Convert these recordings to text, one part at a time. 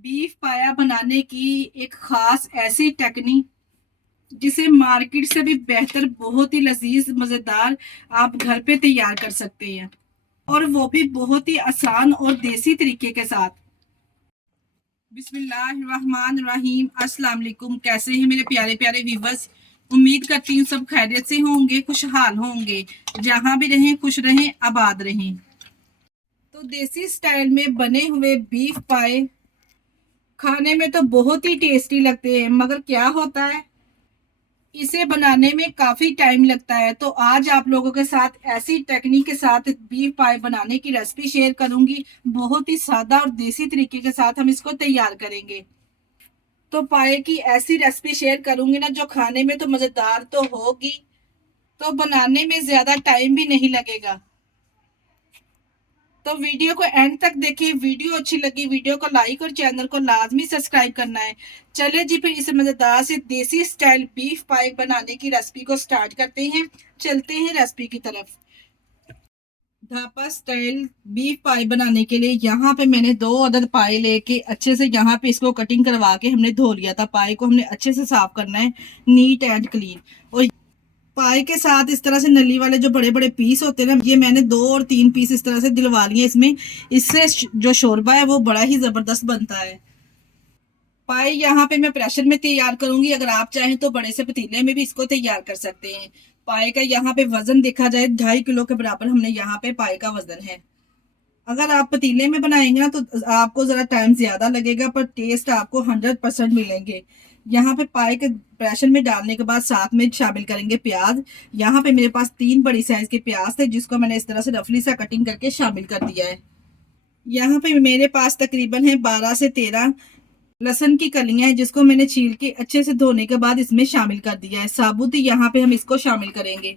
Beef पाया बनाने की एक खास ऐसी टेक्निक जिसे मार्केट से भी बेहतर बहुत ही लजीज मजेदार आप घर पे तैयार कर सकते हैं, और वो भी बहुत ही आसान और देसी तरीके के साथ। बिस्मिल्लाहिर्रहमानिर्रहीम। अस्सलाम वालेकुम। कैसे हैं मेरे प्यारे प्यारे व्यूवर्स? उम्मीद करती हूँ सब खैरियत से होंगे, खुशहाल होंगे। जहां भी रहें खुश रहें, आबाद रहें। तो देसी स्टाइल में बने हुए बीफ पाए खाने में तो बहुत ही टेस्टी लगते हैं, मगर क्या होता है, इसे बनाने में काफी टाइम लगता है। तो आज आप लोगों के साथ ऐसी टेक्निक के साथ बीफ पाई बनाने की रेसिपी शेयर करूंगी। बहुत ही सादा और देसी तरीके के साथ हम इसको तैयार करेंगे। तो पाए की ऐसी रेसिपी शेयर करूंगी ना, जो खाने में तो मजेदार तो होगी, तो बनाने में ज्यादा टाइम भी नहीं लगेगा। तो वीडियो को एंड तक देखिए। वीडियो अच्छी लगी वीडियो को लाइक और चैनल को लाजमी सब्सक्राइब करना है। चले जी, फिर इस मजेदार से देसी स्टाइल बीफ पाई बनाने की रेसिपी को स्टार्ट करते हैं। चलते हैं रेसिपी की तरफ। ढापा स्टाइल बीफ पाई बनाने के लिए यहाँ पे मैंने 2 अदद पाए लेके अच्छे से यहाँ पे इसको कटिंग करवा के हमने धो लिया था। पाए को हमने अच्छे से साफ करना है, नीट एंड क्लीन। और पाए के साथ इस तरह से नली वाले जो बड़े बड़े पीस होते हैं ना, ये मैंने 2 और 3 पीस इस तरह से दिलवा लिए इसमें। इससे जो शोरबा है वो बड़ा ही जबरदस्त बनता है। पाए यहाँ पे मैं प्रेशर में तैयार करूंगी, अगर आप चाहें तो बड़े से पतीले में भी इसको तैयार कर सकते हैं। पाए का यहाँ पे वजन देखा जाए 2.5 किलो के बराबर हमने यहाँ पे पाए का वजन है। अगर आप पतीले में बनाएंगे ना तो आपको जरा टाइम ज्यादा लगेगा, पर टेस्ट आपको 100% मिलेंगे। यहाँ पे पाए के प्रेशर में डालने के बाद साथ में शामिल करेंगे प्याज। यहाँ पे मेरे पास 3 बड़ी साइज के प्याज थे, जिसको मैंने इस तरह से रफली सा कटिंग करके शामिल कर दिया है। यहाँ पे मेरे पास तकरीबन है 12 से 13 लहसुन की कलियां हैं, जिसको मैंने छील के अच्छे से धोने के बाद इसमें शामिल कर दिया है। साबुत ही यहाँ पे हम इसको शामिल करेंगे।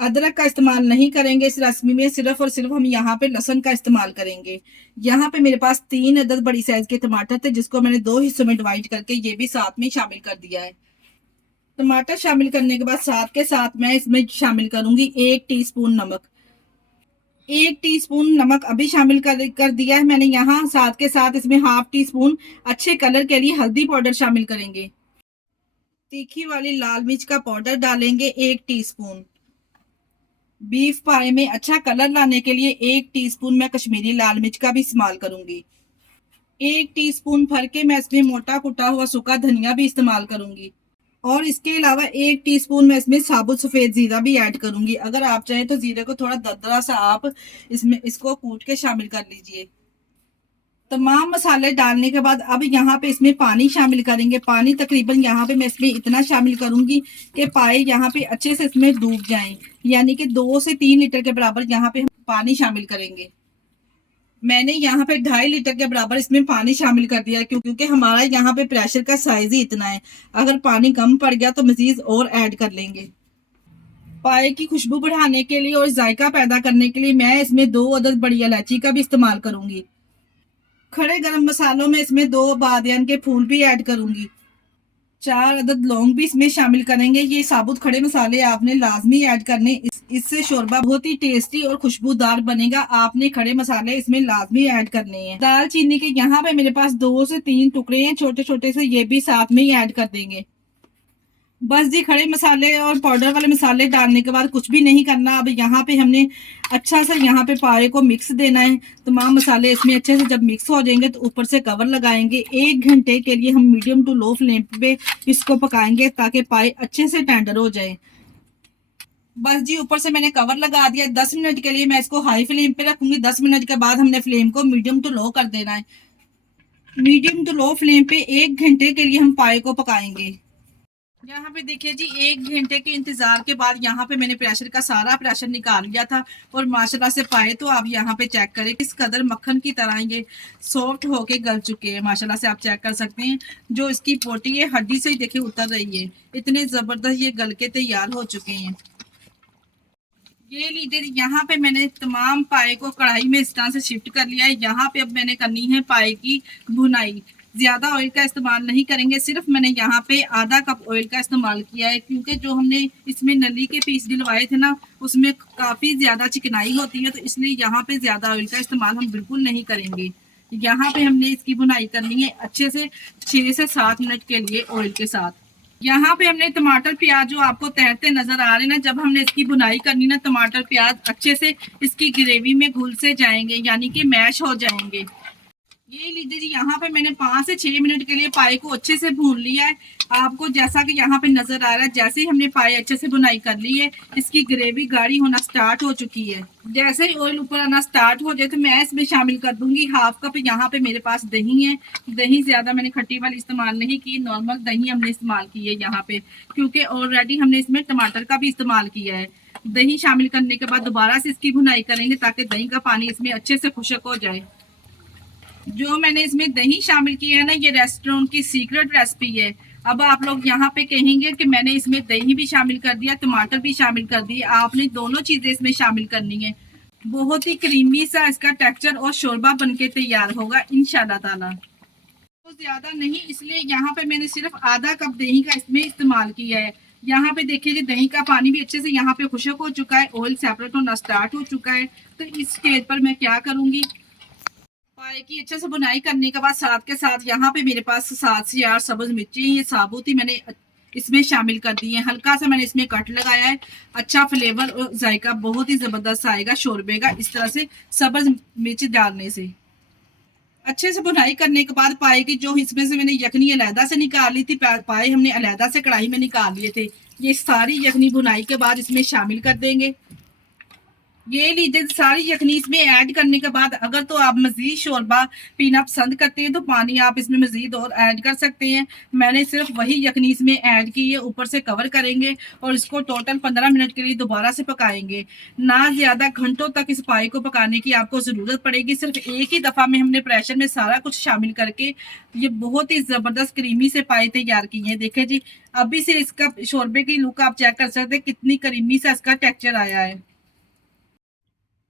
अदरक का इस्तेमाल नहीं करेंगे इस रेसिपी में, सिर्फ और सिर्फ हम यहाँ पे लहसुन का इस्तेमाल करेंगे। यहाँ पे मेरे पास 3 अदद बड़ी साइज के टमाटर थे, जिसको मैंने 2 हिस्सों में डिवाइड करके ये भी साथ में शामिल कर दिया है। टमाटर शामिल करने के बाद साथ के साथ मैं इसमें शामिल करूंगी 1 टीस्पून नमक। 1 टीस्पून नमक अभी शामिल कर दिया है मैंने। यहाँ साथ के साथ इसमें हाफ टी स्पून अच्छे कलर के लिए हल्दी पाउडर शामिल करेंगे। तीखी वाली लाल मिर्च का पाउडर डालेंगे 1 टीस्पून। बीफ पाए में अच्छा कलर लाने के लिए 1 टीस्पून मैं कश्मीरी लाल मिर्च का भी इस्तेमाल करूंगी। 1 टीस्पून भर के मैं इसमें मोटा कुटा हुआ सूखा धनिया भी इस्तेमाल करूंगी। और इसके अलावा 1 टीस्पून मैं इसमें साबुत सफेद जीरा भी ऐड करूंगी। अगर आप चाहें तो जीरे को थोड़ा दरदरा सा आप इसमें इसको कूट के शामिल कर लीजिए। तमाम मसाले डालने के बाद अब यहाँ पे इसमें पानी शामिल करेंगे। पानी तकरीबन यहाँ पे मैं इसमें इतना शामिल करूंगी कि पाए यहाँ पे अच्छे से इसमें डूब जाएं, यानी कि 2 से 3 लीटर के बराबर यहाँ पे हम पानी शामिल करेंगे। मैंने यहाँ पे 2.5 लीटर के बराबर इसमें पानी शामिल कर दिया है, क्योंकि हमारा यहाँ पे प्रेशर का साइज ही इतना है। अगर पानी कम पड़ गया तो मजीद और ऐड कर लेंगे। पाए की खुशबू बढ़ाने के लिए और जायका पैदा करने के लिए मैं इसमें 2 अदद बड़ी इलायची का भी इस्तेमाल करूंगी। खड़े गरम मसालों में इसमें 2 बादियान के फूल भी ऐड करूंगी। 4 अदद लौंग भी इसमें शामिल करेंगे। ये साबुत खड़े मसाले आपने लाजमी ऐड करने, इससे शोरबा बहुत ही टेस्टी और खुशबूदार बनेगा। आपने खड़े मसाले इसमें लाजमी ऐड करने हैं। दालचीनी के यहाँ पे मेरे पास 2 से 3 टुकड़े हैं छोटे छोटे से, ये भी साथ में ही ऐड कर देंगे। बस जी, खड़े मसाले और पाउडर वाले मसाले डालने के बाद कुछ भी नहीं करना। अब यहाँ पे हमने अच्छा सा यहाँ पे पाए को मिक्स देना है। तमाम मसाले इसमें अच्छे से जब मिक्स हो जाएंगे तो ऊपर से कवर लगाएंगे। 1 घंटे के लिए हम मीडियम टू लो फ्लेम पे इसको पकाएंगे, ताकि पाए अच्छे से टेंडर हो जाए। बस जी, ऊपर से मैंने कवर लगा दिया। 10 मिनट के लिए मैं इसको हाई फ्लेम पे रखूंगी। 10 मिनट के बाद हमने फ्लेम को मीडियम टू लो कर देना है। मीडियम टू लो फ्लेम पे 1 घंटे के लिए हम पाए को पकाएंगे। यहाँ पे देखिए जी, 1 घंटे के इंतजार के बाद यहाँ पे मैंने प्रेशर का सारा प्रेशर निकाल लिया था, और माशाल्लाह से पाए तो आप यहाँ पे चेक करें किस कदर मक्खन की तरह ये सॉफ्ट होके गल चुके हैं। माशाल्लाह से आप चेक कर सकते हैं, जो इसकी पोटी है हड्डी से ही देखिए उतर रही है। इतने जबरदस्त ये गल के तैयार हो चुके हैं। ये लीजिए, यहाँ पे मैंने तमाम पाए को कढ़ाई में इस तरह से शिफ्ट कर लिया है। यहाँ पे अब मैंने करनी है पाए की भुनाई। ज्यादा ऑयल का इस्तेमाल नहीं करेंगे, सिर्फ मैंने यहाँ पे आधा कप ऑयल का इस्तेमाल किया है, क्योंकि जो हमने इसमें नली के पीस डलवाए थे ना, उसमें काफी ज्यादा चिकनाई होती है, तो इसलिए यहाँ पे ज्यादा ऑयल का इस्तेमाल हम बिल्कुल नहीं करेंगे। यहाँ पे हमने इसकी बुनाई करनी है अच्छे से 6 से 7 मिनट के लिए ऑयल के साथ। यहाँ पे हमने टमाटर प्याज जो आपको तैरते नजर आ रहे हैं ना, जब हमने इसकी बुनाई करनी ना टमाटर प्याज अच्छे से इसकी ग्रेवी में घुल से जाएंगे, यानी कि मैश हो जाएंगे। ये लीजिए जी, यहाँ पे मैंने 5 से 6 मिनट के लिए पाए को अच्छे से भून लिया है। आपको जैसा कि यहाँ पे नजर आ रहा है, जैसे ही हमने पाए अच्छे से बुनाई कर ली है, इसकी ग्रेवी गाढ़ी होना स्टार्ट हो चुकी है। जैसे ही ऑयल ऊपर आना स्टार्ट हो जाए तो मैं इसमें शामिल कर दूंगी हाफ कप यहाँ पे मेरे पास दही है। दही ज्यादा मैंने खट्टी वाली इस्तेमाल नहीं की, नॉर्मल दही हमने इस्तेमाल की है यहाँ पे, क्योंकि ऑलरेडी हमने इसमें टमाटर का भी इस्तेमाल किया है। दही शामिल करने के बाद दोबारा से इसकी भुनाई करेंगे ताकि दही का पानी इसमें अच्छे से खुशक हो जाए। जो मैंने इसमें दही शामिल किया है ना, ये रेस्टोरेंट की सीक्रेट रेसिपी है। अब आप लोग यहाँ पे कहेंगे कि मैंने इसमें दही भी शामिल कर दिया, टमाटर भी शामिल कर दिए। आपने दोनों चीजें इसमें शामिल करनी है। बहुत ही क्रीमी सा इसका टेक्सचर और शोरबा बनके तैयार होगा इंशाल्लाह ताला। तो ज्यादा नहीं, इसलिए यहाँ पे मैंने सिर्फ आधा कप दही का इसमें इस्तेमाल किया है। यहाँ पे देखिए दही का पानी भी अच्छे से यहाँ पे खुशक हो चुका है, ऑयल सेपरेट होना स्टार्ट हो चुका है। तो इस स्टेज पर मैं क्या करूंगी, पाए की अच्छे से बुनाई करने के बाद साथ के साथ यहाँ पे मेरे पास 7 से 8 सब्ज मिर्ची, ये साबुत ही मैंने इसमें शामिल कर दी है। हल्का सा मैंने इसमें कट लगाया है। अच्छा फ्लेवर और जायका बहुत ही जबरदस्त आएगा शोरबे का इस तरह से सब्ज मिर्च डालने से। अच्छे से बुनाई करने के बाद पाए की जो इसमें से मैंने यखनी अलहदा से निकाल ली थी, पाए हमने अलहदा से कढ़ाई में निकाल लिए थे, ये सारी यखनी बुनाई के बाद इसमें शामिल कर देंगे। ये लीजिए सारी यखनी इसमें ऐड करने के बाद अगर तो आप मजीद शोरबा पीना पसंद करते हैं तो पानी आप इसमें मजीद और ऐड कर सकते हैं। मैंने सिर्फ वही यखनी इसमें ऐड की है। ऊपर से कवर करेंगे और इसको टोटल 15 मिनट के लिए दोबारा से पकाएंगे। ना ज्यादा घंटों तक इस पाई को पकाने की आपको जरूरत पड़ेगी। सिर्फ एक ही दफा में हमने प्रेशर में सारा कुछ शामिल करके ये बहुत ही जबरदस्त क्रीमी से पाई तैयार की है। देखे जी, अभी से इसका शोरबे की लुक आप चेक कर सकते हैं कितनी क्रीमी सा इसका टेक्सचर आया है।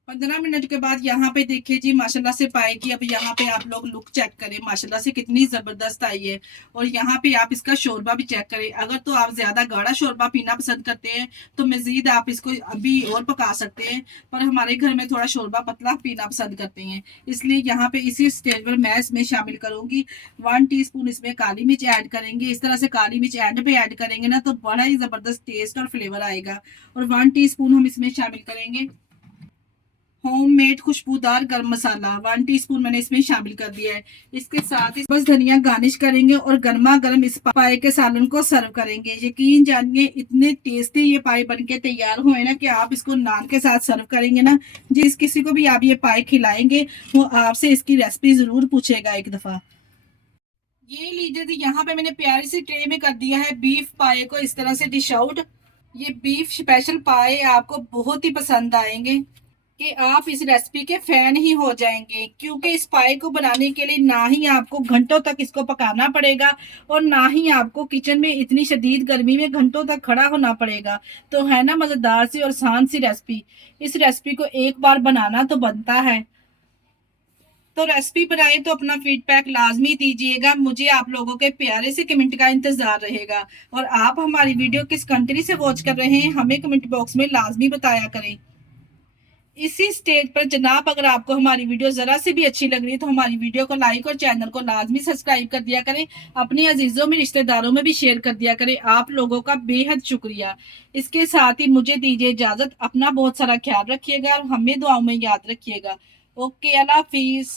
15 मिनट के बाद यहाँ पे देखिए जी माशाल्लाह से पाए कि अब यहाँ पे आप लोग लुक चेक करें, माशाल्लाह से कितनी जबरदस्त आई है। और यहाँ पे आप इसका शोरबा भी चेक करें। अगर तो आप ज्यादा गाढ़ा शोरबा पीना पसंद करते हैं तो मजीद आप इसको अभी और पका सकते हैं, पर हमारे घर में थोड़ा शोरबा पतला पीना पसंद करते हैं, इसलिए यहाँ पे इसी स्टेज पर मैं इसमें शामिल करूंगी 1 टीस्पून इसमें काली मिर्च ऐड करेंगे। इस तरह से काली मिर्च एंड पे ऐड करेंगे ना तो बड़ा ही जबरदस्त टेस्ट और फ्लेवर आएगा। और 1 टीस्पून हम इसमें शामिल करेंगे होममेड खुशबूदार गरम मसाला, 1 टीस्पून मैंने इसमें शामिल कर दिया है। इसके साथ ही बस धनिया गार्निश करेंगे और गर्मा गर्म इस पाए के सालन को सर्व करेंगे। यकीन जानिए इतने टेस्टी ये पाए बनके तैयार हुए ना कि आप इसको नान के साथ सर्व करेंगे ना, जिस किसी को भी आप ये पाए खिलाएंगे वो आपसे इसकी रेसिपी जरूर पूछेगा एक दफा। ये लीजिए जी, यहाँ पे मैंने प्यारी सी ट्रे में कर दिया है बीफ पाए को इस तरह से डिश आउट। ये बीफ स्पेशल पाए आपको बहुत ही पसंद आएंगे कि आप इस रेसिपी के फैन ही हो जाएंगे, क्योंकि इस पाए को बनाने के लिए ना ही आपको घंटों तक इसको पकाना पड़ेगा और ना ही आपको किचन में इतनी शदीद गर्मी में घंटों तक खड़ा होना पड़ेगा। तो है ना मजेदार सी और आसान सी रेसिपी। इस रेसिपी को एक बार बनाना तो बनता है। तो रेसिपी बनाए तो अपना फीडबैक लाजमी दीजिएगा। मुझे आप लोगों के प्यारे से कमेंट का इंतजार रहेगा। और आप हमारी वीडियो किस कंट्री से वॉच कर रहे हैं हमें कमेंट बॉक्स में लाजमी बताया करें। इसी स्टेज पर जनाब अगर आपको हमारी वीडियो जरा से भी अच्छी लग रही है तो हमारी वीडियो को लाइक और चैनल को लाजमी सब्सक्राइब कर दिया करें। अपने अजीजों में रिश्तेदारों में भी शेयर कर दिया करें। आप लोगों का बेहद शुक्रिया। इसके साथ ही मुझे दीजिए इजाजत। अपना बहुत सारा ख्याल रखिएगा और हमें दुआओं में याद रखिएगा। ओके, अल्लाह हाफिज।